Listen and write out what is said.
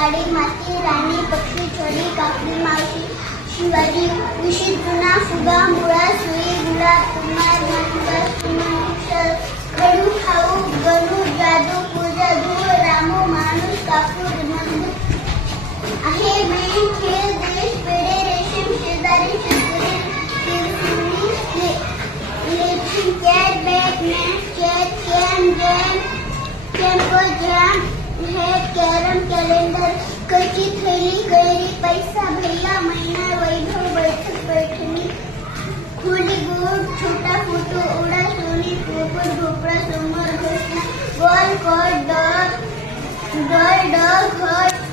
गाडी माती रानी पक्षी चोरी काकडी मावशी शिवाजी विशी जुना फुगा मुळा सुई गुला कुमार मनगर कुमार खडू खाऊ गरू जादू पूजा धूळ रामू माणूस कापूर मंद आहे मी खेळ देश पेढे रेशीम शेजारी शेतकरी किरकुरी लेची cat bat match cat cam jam कॅम्पो jam है कैरम कैलेंडर कची थैली गैरी पैसा भैया महिना वैभव बैठक बैठणी खुली गोड छोटा फोटो ओढा सोनी पोपट भोपळा समोर घोषणा ball cot dog doll dog hot.